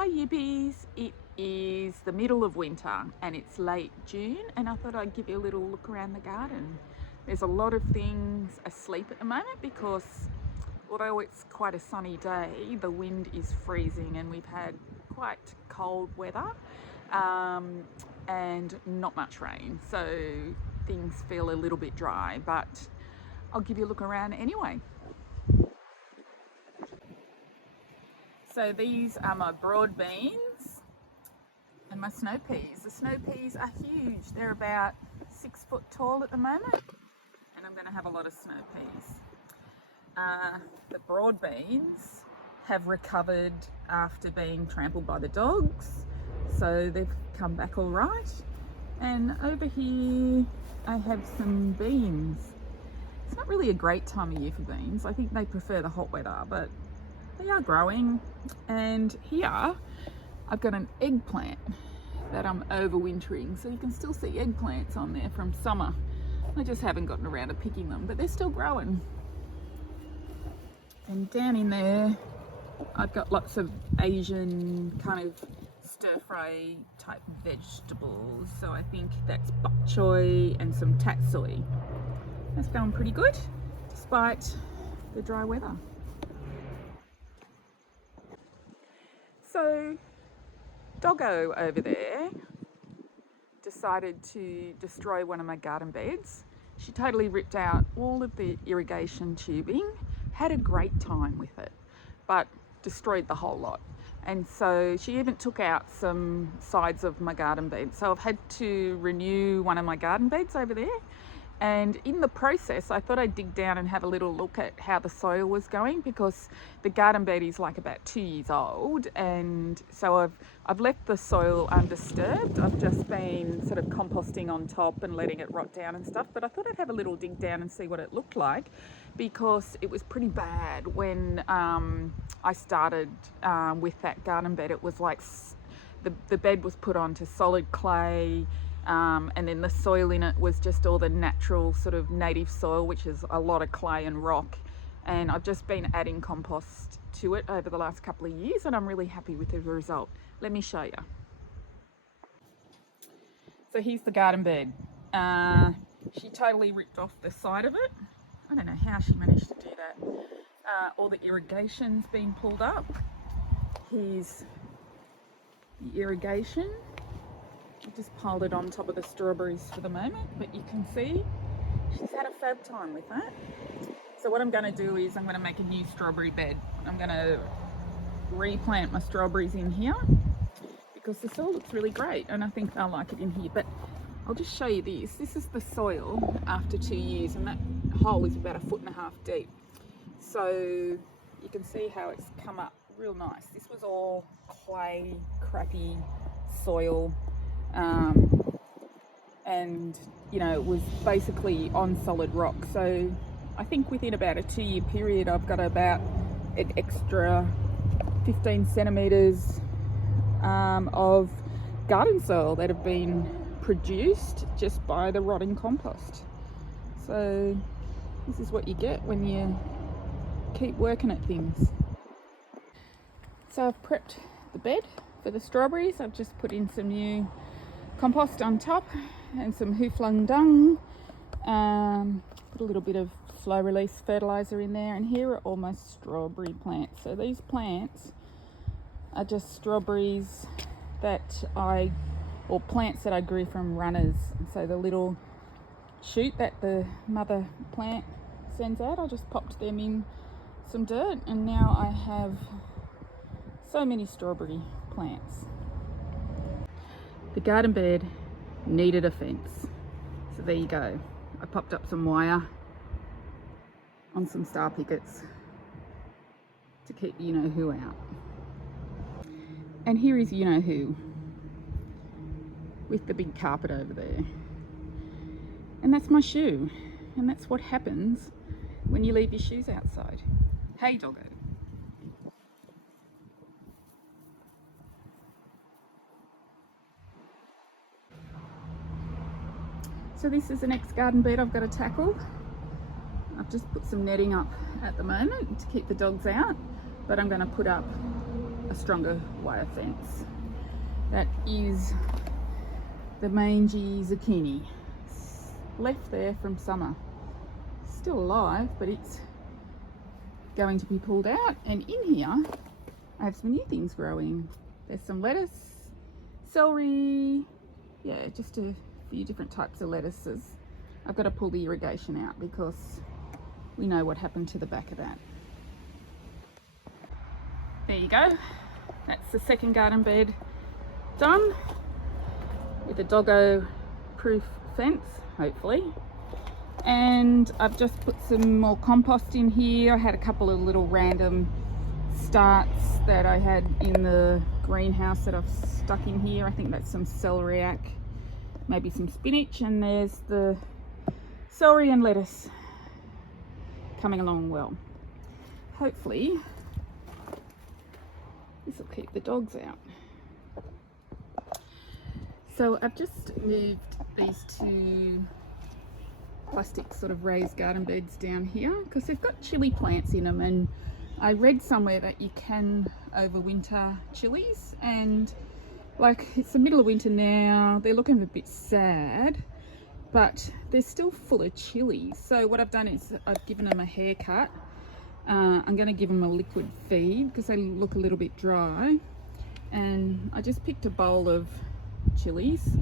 Hi Yippies, it is the middle of winter and it's late June, and I thought I'd give you a little look around the garden. There's a lot of things asleep at the moment because although it's quite a sunny day, the wind is freezing and we've had quite cold weather and not much rain, so things feel a little bit dry, but I'll give you a look around anyway. So these are my broad beans and my snow peas. The snow peas are huge. They're about 6 foot tall at the moment, and I'm going to have a lot of snow peas. The broad beans have recovered after being trampled by the dogs, so they've come back all right. And over here I have some beans. It's not really a great time of year for beans. I think they prefer the hot weather, but they are growing. And here I've got an eggplant that I'm overwintering, so you can still see eggplants on there from summer. I just haven't gotten around to picking them, but they're still growing. And down in there I've got lots of Asian kind of stir-fry type vegetables, so I think that's bok choy and some tatsoi. That's going pretty good despite the dry weather. So Doggo over there decided to destroy one of my garden beds. She totally ripped out all of the irrigation tubing, had a great time with it, but destroyed the whole lot. And so she even took out some sides of my garden bed. So I've had to renew one of my garden beds over there. And in the process, I thought I'd dig down and have a little look at how the soil was going, because the garden bed is like about 2 years old, and so I've left the soil undisturbed. I've just been sort of composting on top and letting it rot down and stuff, but I thought I'd have a little dig down and see what it looked like, because it was pretty bad when I started with that garden bed. It was like the bed was put onto solid clay. And then the soil in it was just all the natural sort of native soil, which is a lot of clay and rock. And I've just been adding compost to it over the last couple of years, and I'm really happy with the result. Let me show you. So here's the garden bed. She totally ripped off the side of it. I don't know how she managed to do that. All the irrigation's been pulled up. Here's the irrigation. I've just piled it on top of the strawberries for the moment, but you can see she's had a fab time with that. So what I'm going to do is I'm going to make a new strawberry bed. I'm going to replant my strawberries in here because the soil looks really great and I think they'll like it in here. But I'll just show you this. This is the soil after 2 years, and that hole is about 1.5 feet deep. So you can see how it's come up real nice. This was all clay, crappy soil. And you know, it was basically on solid rock. So I think within about a 2 year period I've got about an extra 15 centimeters of garden soil that have been produced just by the rotting compost. So this is what you get when you keep working at things. So I've prepped the bed for the strawberries. I've just put in some new compost on top and some hoo-flung dung. Put a little bit of slow release fertilizer in there, and here are all my strawberry plants. So these plants are just strawberries that plants that I grew from runners. And so the little shoot that the mother plant sends out, I just popped them in some dirt, and now I have so many strawberry plants. The garden bed needed a fence, so there you go. I popped up some wire on some star pickets to keep the you-know-who out. And here is you-know-who with the big carpet over there. And that's my shoe, and that's what happens when you leave your shoes outside. Hey Doggo. So this is the next garden bed I've got to tackle. I've just put some netting up at the moment to keep the dogs out, but I'm going to put up a stronger wire fence. That is the mangy zucchini. It's left there from summer. Still alive, but it's going to be pulled out. And in here, I have some new things growing. There's some lettuce, celery, yeah, just a few different types of lettuces. I've got to pull the irrigation out because we know what happened to the back of that. There you go. That's the second garden bed done with a doggo proof fence, hopefully. And I've just put some more compost in here. I had a couple of little random starts that I had in the greenhouse that I've stuck in here. I think that's some celeriac, maybe some spinach, and there's the celery and lettuce coming along well. Hopefully this will keep the dogs out. So I've just moved these two plastic sort of raised garden beds down here because they've got chili plants in them, and I read somewhere that you can overwinter chilies, and like it's the middle of winter now, they're looking a bit sad, but they're still full of chili. So what I've done is I've given them a haircut. I'm going to give them a liquid feed because they look a little bit dry, and I just picked a bowl of chilies.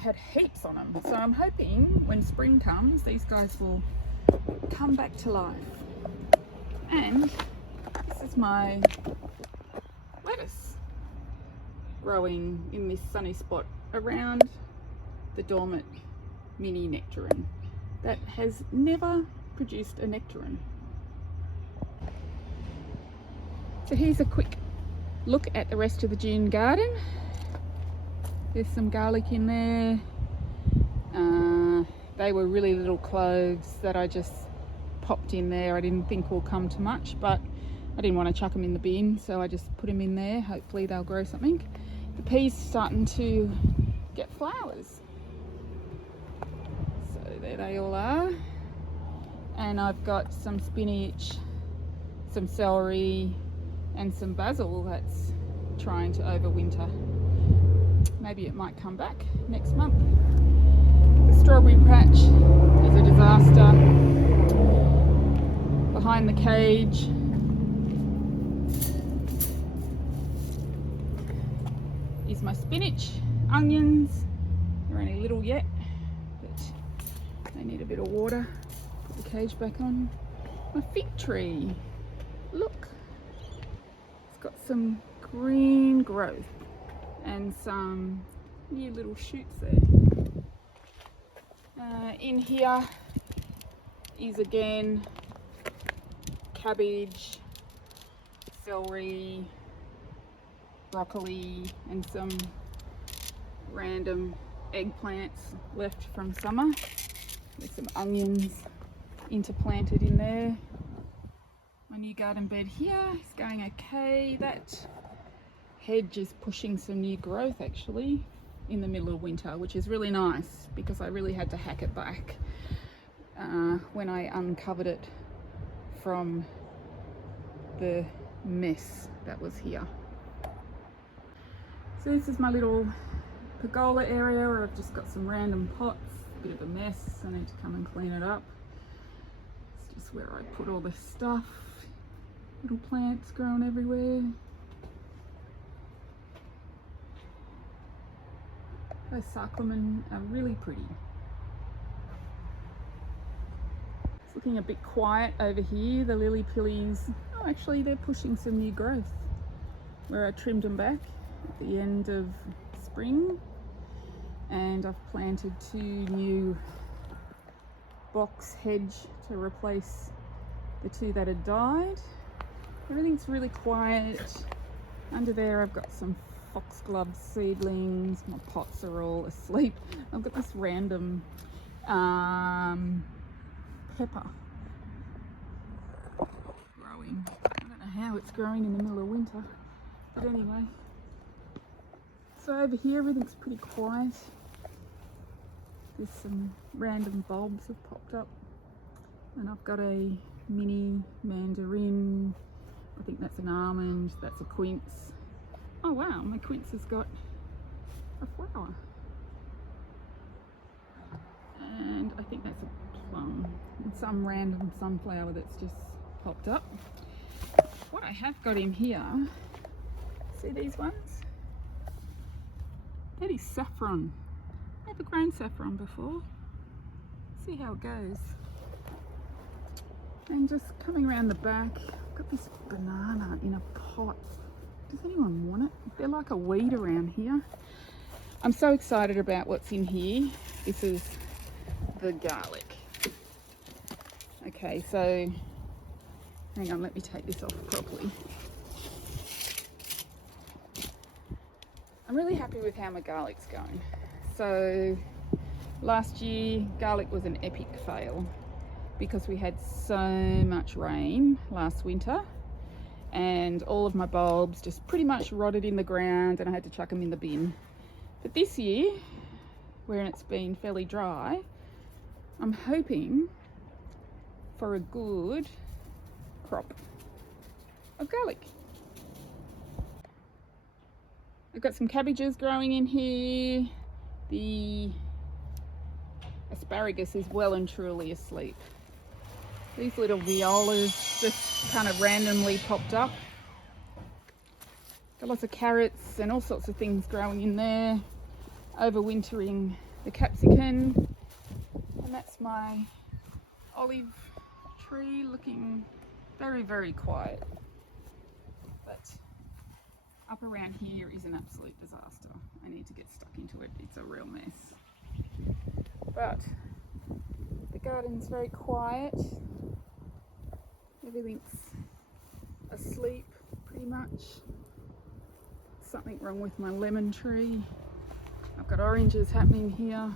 Had heaps on them, so I'm hoping when spring comes these guys will come back to life. And this is my lettuce growing in this sunny spot around the dormant mini nectarine that has never produced a nectarine. So here's a quick look at the rest of the June garden. There's some garlic in there. They were really little cloves that I just popped in there. I didn't think will come to much, but I didn't want to chuck them in the bin, so I just put them in there. Hopefully they'll grow something. The peas starting to get flowers. So there they all are. And I've got some spinach, some celery, and some basil that's trying to overwinter. Maybe it might come back next month. The strawberry patch is a disaster. Behind the cage is my spinach, onions. They're only little yet, but they need a bit of water. Put the cage back on. My fig tree, look, it's got some green growth and some new little shoots there. In here is again cabbage, celery, broccoli, and some random eggplants left from summer. There's some onions interplanted in there. My new garden bed here is going okay. That hedge is pushing some new growth actually in the middle of winter, which is really nice because I really had to hack it back when I uncovered it from the mess that was here. So this is my little pergola area where I've just got some random pots, a bit of a mess. I need to come and clean it up. It's just where I put all this stuff. Little plants growing everywhere. Those cyclamen are really pretty. It's looking a bit quiet over here. The lily pillies, oh, actually they're pushing some new growth where I trimmed them back at the end of spring, and I've planted 2 new box hedge to replace the 2 that had died. Everything's really quiet. Under there I've got some foxglove seedlings. My pots are all asleep. I've got this random pepper growing. I don't know how it's growing in the middle of winter, but anyway. So over here everything's pretty quiet. There's some random bulbs have popped up, and I've got a mini mandarin, I think that's an almond, that's a quince. Oh wow, my quince has got a flower. And I think that's a plum. And some random sunflower that's just popped up. What I have got in here, see these ones? That is saffron. Never grown saffron before. See how it goes. And just coming around the back, I've got this banana in a pot. Does anyone want it? They're like a weed around here. I'm so excited about what's in here. This is the garlic. Okay, so hang on, let me take this off properly. I'm really happy with how my garlic's going. So last year, garlic was an epic fail because we had so much rain last winter and all of my bulbs just pretty much rotted in the ground and I had to chuck them in the bin. But this year, where it's been fairly dry, I'm hoping for a good crop of garlic. I've got some cabbages growing in here. The asparagus is well and truly asleep. These little violas just kind of randomly popped up. Got lots of carrots and all sorts of things growing in there. Overwintering the capsicum. And that's my olive tree looking very, very quiet. But up around here is an absolute disaster. I need to get stuck into it. It's a real mess. But the garden's very quiet. Everything's asleep pretty much. Something wrong with my lemon tree. I've got oranges happening here.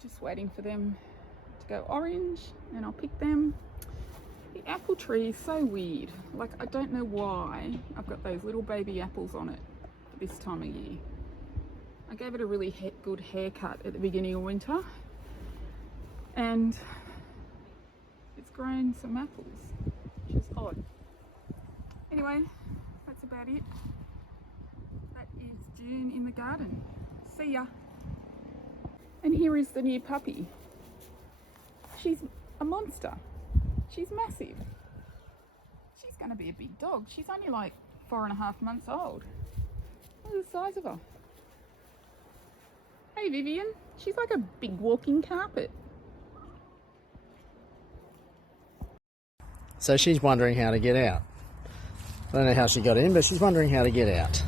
Just waiting for them to go orange and I'll pick them. The apple tree is so weird. Like, I don't know why I've got those little baby apples on it this time of year. I gave it a really good haircut at the beginning of winter and it's grown some apples, which is odd. Anyway, that's about it. That is June in the garden. See ya. And here is the new puppy. She's a monster. She's massive. She's going to be a big dog. She's only like 4.5 months old. Look at the size of her. Hey Vivian, she's like a big walking carpet. So she's wondering how to get out. I don't know how she got in, but she's wondering how to get out.